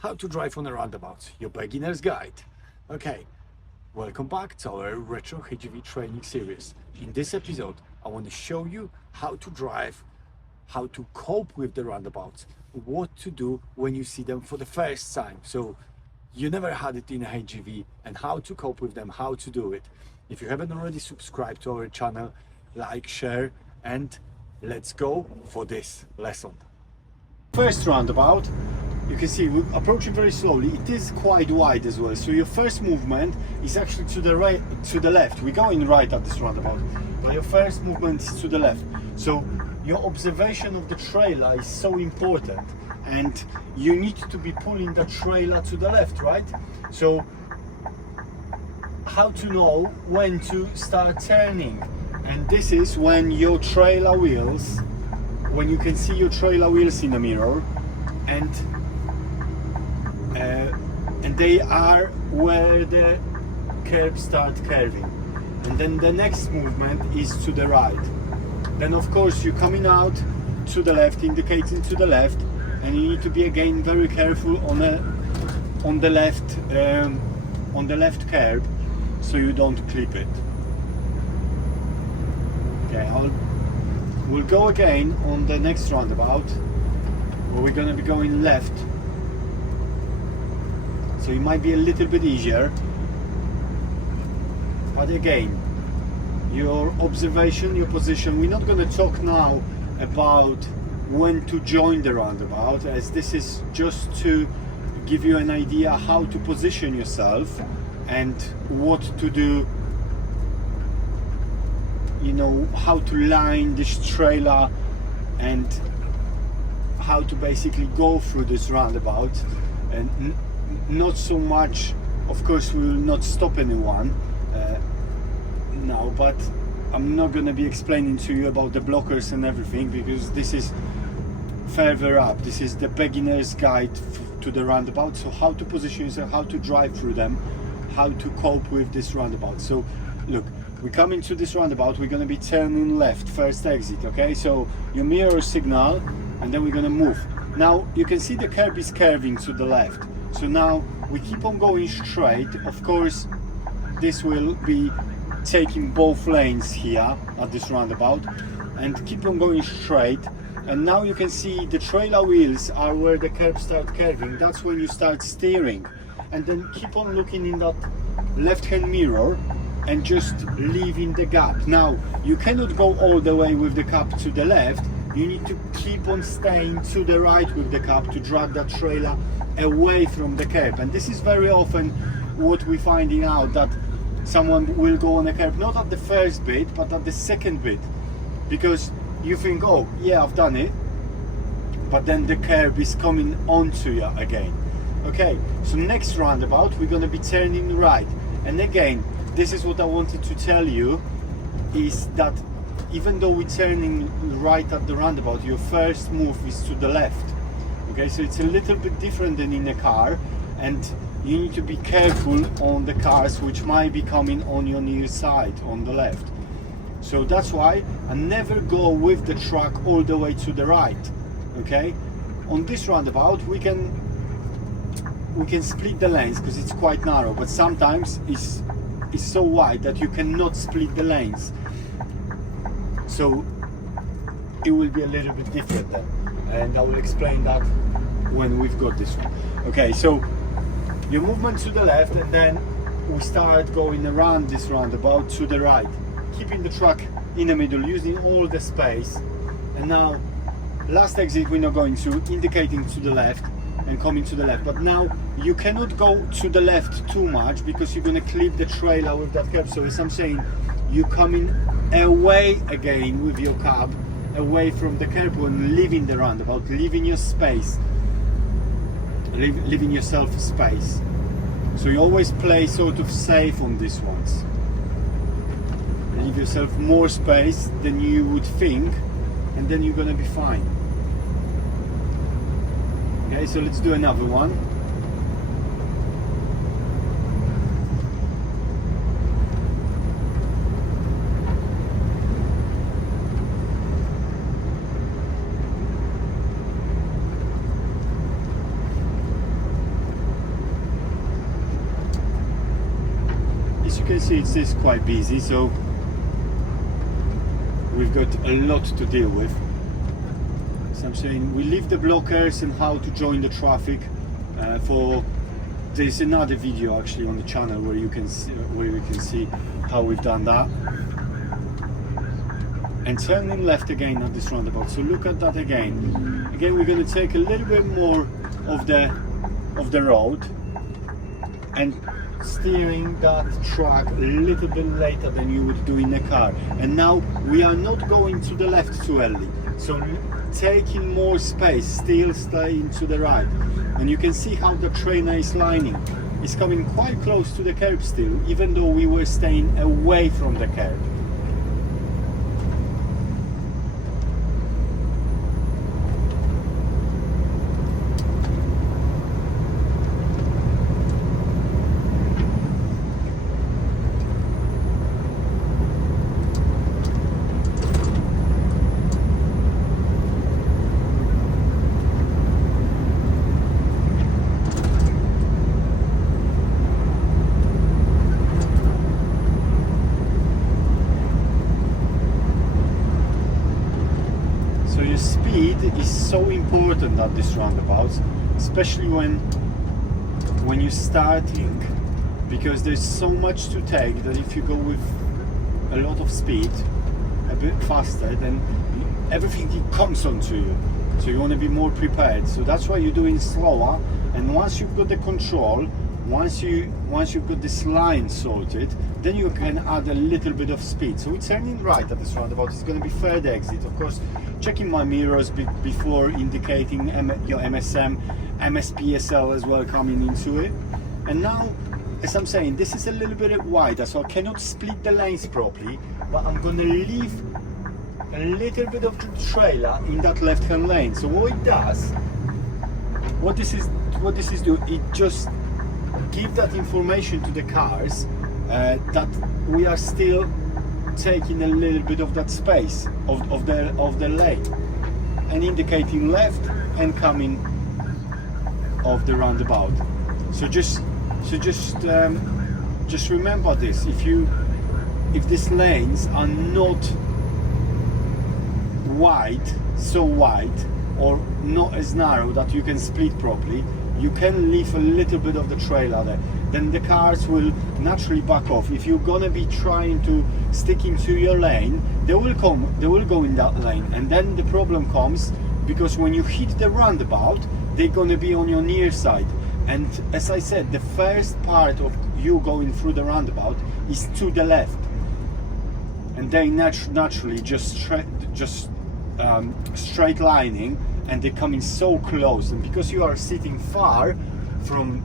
How to drive on a roundabout, your beginner's guide. Okay, welcome back to our retro HGV training series. In this episode, I want to show you how to drive, how to cope with the roundabouts, what to do when you see them for the first time. So you never had it in a HGV, and how to cope with them, how to do it. If you haven't already subscribed to our channel, like, share, and let's go for this lesson. First roundabout, you can see we're approaching very slowly. It is quite wide as well, so your first movement is actually to the right, to the left. We're going right at this roundabout, but your first movement is to the left. So your observation of the trailer is so important, and you need to be pulling the trailer to the left, right? So how to know when to start turning, and this is when your trailer wheels, when you can see your trailer wheels in the mirror, and they are where the curbs start curving. And then the next movement is to the right. Then of course you're coming out to the left, indicating to the left, and you need to be again very careful on the left curb, so you don't clip it. Okay, we'll go again on the next roundabout, where we're going to be going left. So it might be a little bit easier, but again, your observation, your position. We're not going to talk now about when to join the roundabout, as this is just to give you an idea how to position yourself and what to do, you know, how to line this trailer and how to basically go through this roundabout. And not so much, of course, we will not stop anyone now, but I'm not going to be explaining to you about the blockers and everything, because this is further up. This is the beginner's guide to the roundabout. So how to position yourself, how to drive through them, how to cope with this roundabout. So look, we come into this roundabout, we're going to be turning left, first exit. Okay, so your mirror signal, and then we're going to move. Now you can see the curb is curving to the left, so now we keep on going straight. Of course, this will be taking both lanes here at this roundabout, and keep on going straight. And now you can see the trailer wheels are where the curbs start curving. That's when you start steering, and then keep on looking in that left hand mirror and just leaving the gap. Now you cannot go all the way with the cap to the left. You need to keep on staying to the right with the cap to drag that trailer away from the curb. And this is very often what we're finding out, that someone will go on a curb not at the first bit but at the second bit, because you think, oh yeah, I've done it, but then the curb is coming onto you again. Okay, so next roundabout we're going to be turning right, and again, this is what I wanted to tell you, is that even though we're turning right at the roundabout, your first move is to the left. Okay, so it's a little bit different than in a car, and you need to be careful on the cars which might be coming on your near side on the left. So that's why I never go with the truck all the way to the right. Okay, on this roundabout we can split the lanes because it's quite narrow, but sometimes it's so wide that you cannot split the lanes, so it will be a little bit different then, and I will explain that when we've got this one. Okay, so your movement to the left, and then we start going around this roundabout to the right, keeping the truck in the middle, using all the space. And now last exit we're not going to, indicating to the left and coming to the left. But now you cannot go to the left too much, because you're going to clip the trailer with that curb. So as I'm saying, you're coming away again with your cab, away from the curb, and leaving the roundabout, leaving your space, leaving yourself space. So you always play sort of safe on these ones. Leave yourself more space than you would think, and then you're gonna be fine. Okay, so let's do another one. can see it is quite busy, so we've got a lot to deal with. So I'm saying we leave the blockers and how to join the traffic. There's another video actually on the channel where you can see how we've done that. And turning left again at this roundabout. So look at that again. Again, we're going to take a little bit more of the road and steering that track a little bit later than you would do in a car. And now we are not going to the left too early, so taking more space, still staying to the right. And you can see how the trailer is lining. It's coming quite close to the curb still, even though we were staying away from the curb. Speed is so important at this roundabouts, especially when you're starting, because there's so much to take that if you go with a lot of speed, a bit faster, then everything comes onto you. So you want to be more prepared. So that's why you're doing slower. And once you've got the control, once you've got this line sorted, then you can add a little bit of speed. So we're turning right at this roundabout. It's going to be third exit. Of course, checking my mirrors before indicating your MSM, MSPSL as well coming into it. And now, as I'm saying, this is a little bit wider, so I cannot split the lanes properly, but I'm going to leave a little bit of the trailer in that left-hand lane. So what it does, what this is do, it just give that information to the cars that we are still taking a little bit of that space of the lane, and indicating left and coming off the roundabout. So just remember this. If these lanes are not so wide or not as narrow that you can split properly, you can leave a little bit of the trailer there. Then the cars will naturally back off. If you're gonna be trying to stick into your lane, they will go in that lane, and then the problem comes because when you hit the roundabout, they're gonna be on your near side. And as I said, the first part of you going through the roundabout is to the left, and they naturally just straight lining, and they're coming so close. And because you are sitting far from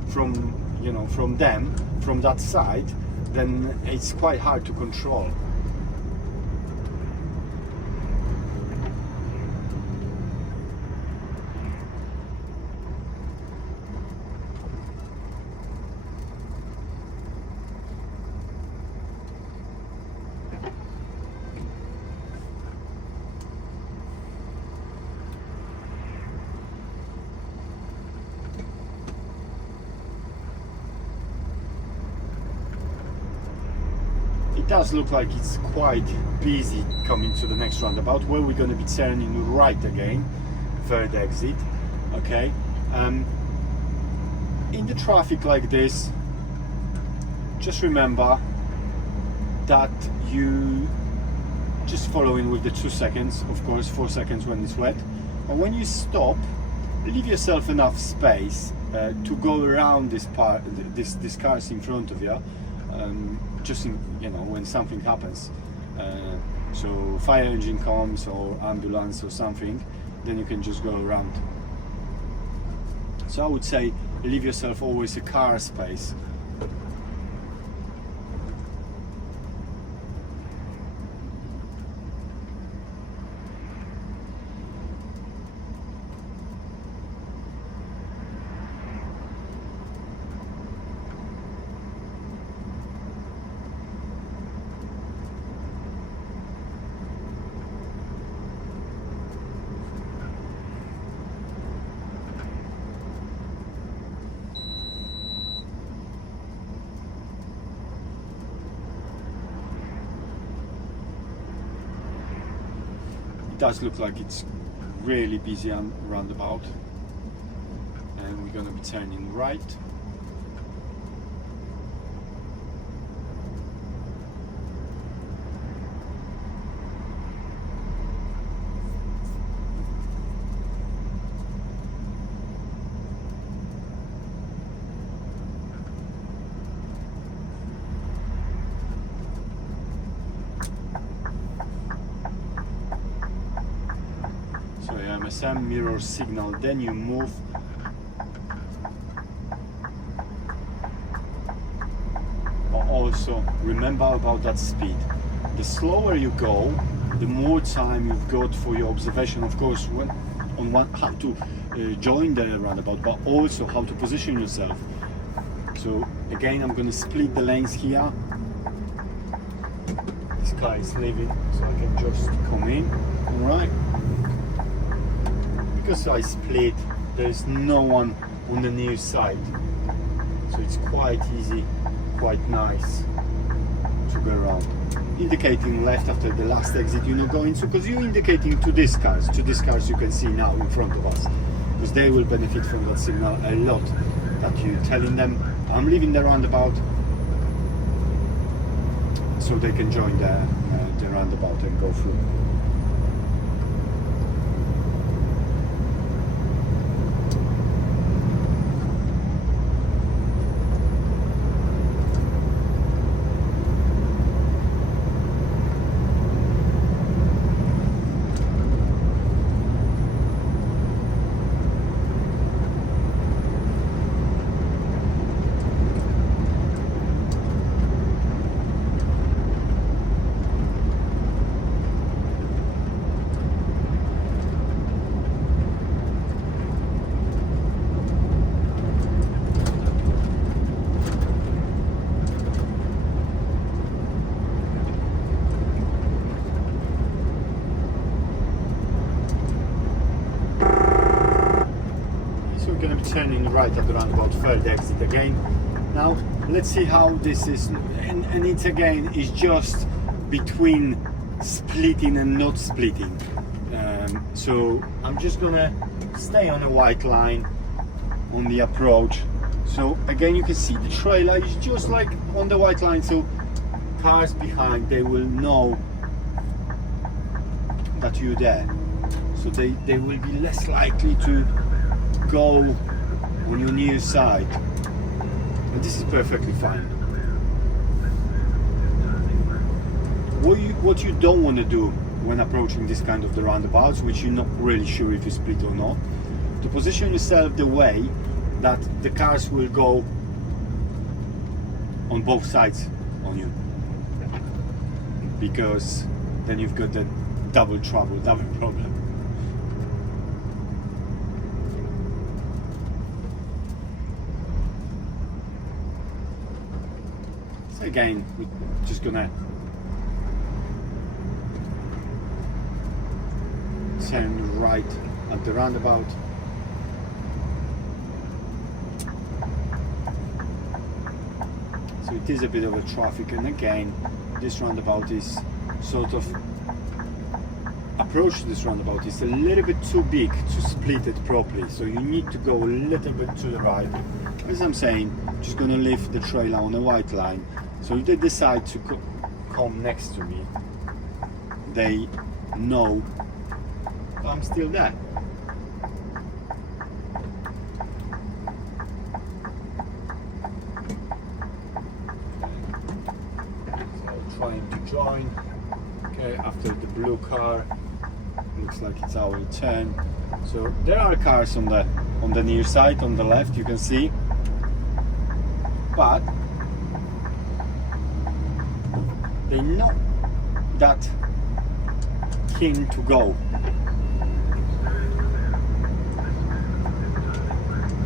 them, from that side, then it's quite hard to control. It does look like it's quite busy coming to the next roundabout, where we're going to be turning right again, third exit. Okay, in the traffic like this, just remember that you just following with the 2 seconds, of course 4 seconds when it's wet, and when you stop, leave yourself enough space to go around this cars in front of you. Just in, when something happens, so fire engine comes or ambulance or something, then you can just go around. So I would say leave yourself always a car space. it does look like it's really busy on roundabout, and we're gonna be turning right. So yeah, MSM mirror signal, then you move. But also remember about that speed. The slower you go, the more time you've got for your observation, of course, when on one, how to join the roundabout, but also how to position yourself. So again, I'm going to split the lanes here. This car is leaving, so I can just come in. All right. Because I split, there is no one on the near side, so it's quite easy, quite nice to go around. Indicating left after the last exit you're not going to, because you're indicating to these cars you can see now in front of us, because they will benefit from that signal a lot, that you're telling them I'm leaving the roundabout, so they can join the roundabout and go through. Turning right at the roundabout, third exit again. Now let's see how this is, and it's again is just between splitting and not splitting. So I'm just gonna stay on a white line on the approach. So again, you can see the trailer is just like on the white line, so cars behind, they will know that you're there, so they will be less likely to go on your near side, and this is perfectly fine. What you don't want to do when approaching this kind of the roundabouts, which you're not really sure if you split or not, to position yourself the way that the cars will go on both sides on you, because then you've got the double trouble, double problem. Again, we're just gonna turn right at the roundabout. So it is a bit of a traffic, and again, this roundabout is sort of approach to this roundabout is a little bit too big to split it properly, so you need to go a little bit to the right. As I'm saying, just gonna leave the trailer on a white line. So if they decide to come next to me, they know I'm still there. So trying to join. Okay, after the blue car, looks like it's our turn. So there are cars on the near side, on the left, you can see, but they're not that keen to go.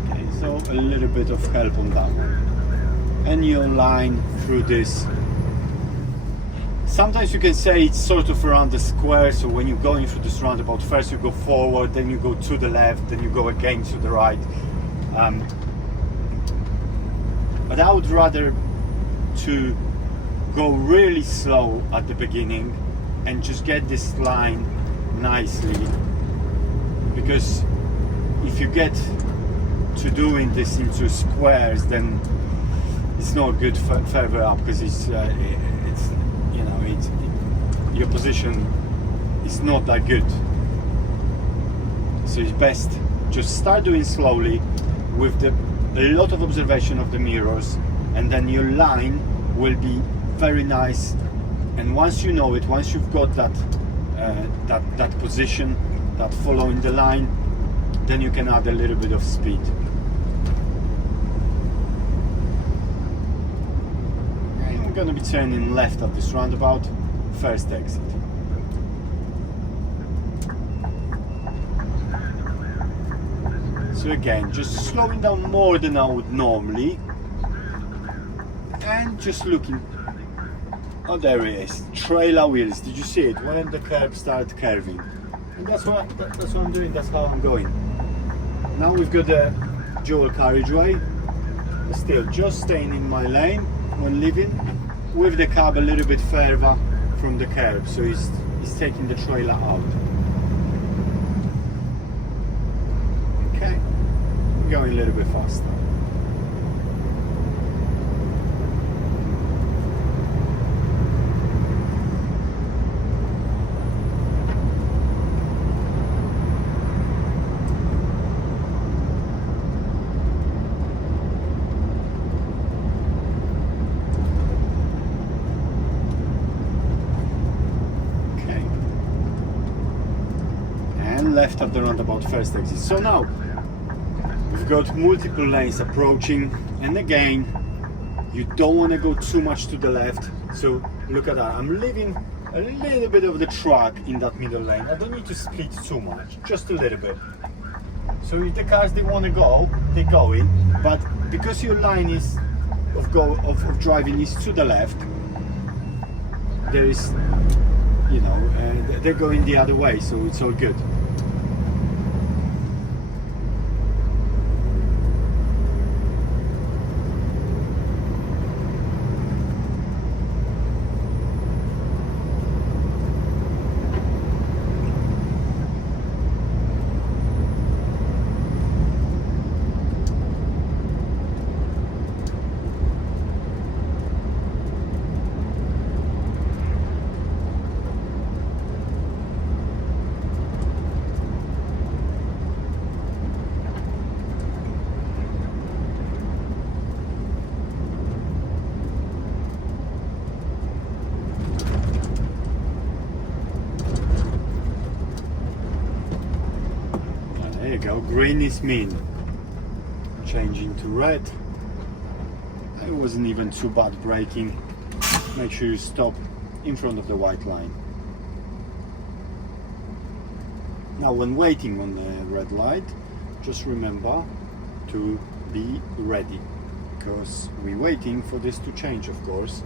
Okay, so a little bit of help on that one. And your line through this. Sometimes you can say it's sort of around the square, so when you're going through this roundabout, first you go forward, then you go to the left, then you go again to the right. But I would rather to go really slow at the beginning and just get this line nicely, because if you get to doing this into squares, then it's not good further up, because it's you know, your position is not that good. So it's best just start doing slowly with a lot of observation of the mirrors, and then your line will be very nice. And once you know it, once you've got that that position, that following the line, then you can add a little bit of speed. And we're going to be turning left at this roundabout, first exit. So again, just slowing down more than I would normally, and just looking. Oh, there it is. Trailer wheels. Did you see it? When the curb started curving. And that's what I'm doing. That's how I'm going. Now we've got the dual carriageway. Still just staying in my lane when leaving, with the cab a little bit further from the curb. So he's taking the trailer out. Okay. Going a little bit faster. Left at the roundabout first exit. So now we've got multiple lanes approaching, and again, you don't want to go too much to the left. So look at that, I'm leaving a little bit of the track in that middle lane. I don't need to split too much, just a little bit. So if the cars, they want to go, they go in, but because your line is of driving is to the left, there is, you know, they're going the other way, so it's all good. There you go, green is mean. Changing to red. It wasn't even too bad braking. Make sure you stop in front of the white line. Now when waiting on the red light, just remember to be ready, because we're waiting for this to change, of course.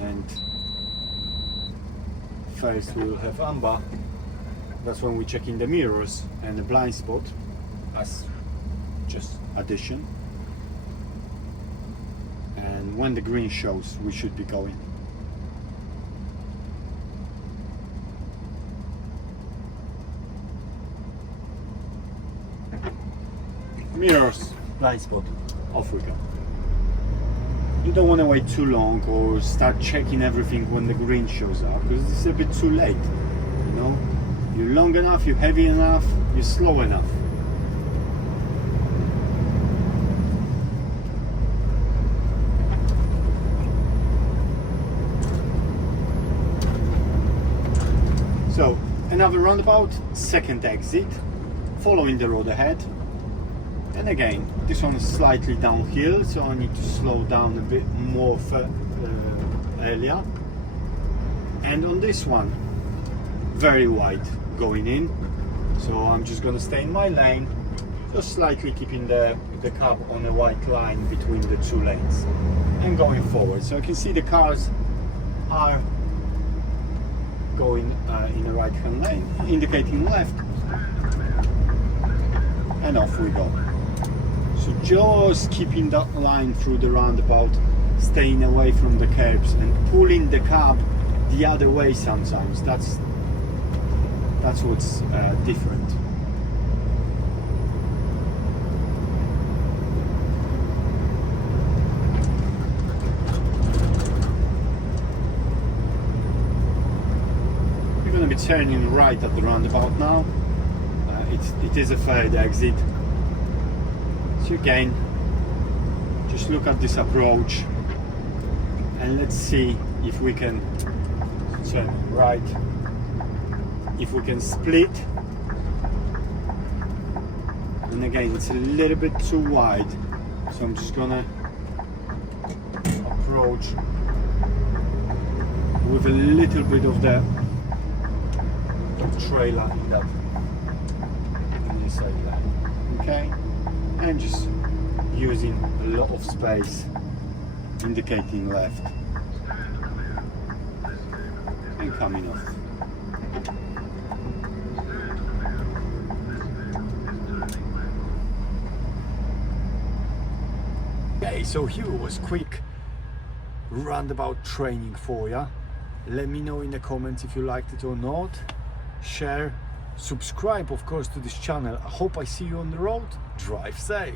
And first we'll have amber. That's when we check in the mirrors and the blind spot as just addition. And when the green shows, we should be going. Mirrors, blind spot, off we go. You don't want to wait too long or start checking everything when the green shows up, because it's a bit too late, you know. You're long enough, you're heavy enough, you're slow enough. So, another roundabout, second exit, following the road ahead. And again, this one is slightly downhill, so I need to slow down a bit more earlier. And on this one, very wide going in, so I'm just going to stay in my lane, just slightly keeping the cab on a white line between the two lanes and going forward. So you can see the cars are going in a right hand lane, indicating left, and off we go. So just keeping that line through the roundabout, staying away from the curbs and pulling the cab the other way sometimes. That's That's what's different. We're going to be turning right at the roundabout now. It is a third exit. So again, just look at this approach and let's see if we can turn right, if we can split. And again, it's a little bit too wide, so I'm just gonna approach with a little bit of the trailer in that inside line, okay, and just using a lot of space, indicating left and coming off. Okay, so here was quick roundabout training for ya. Let me know in the comments if you liked it or not. Share, subscribe of course to this channel. I hope I see you on the road. Drive safe.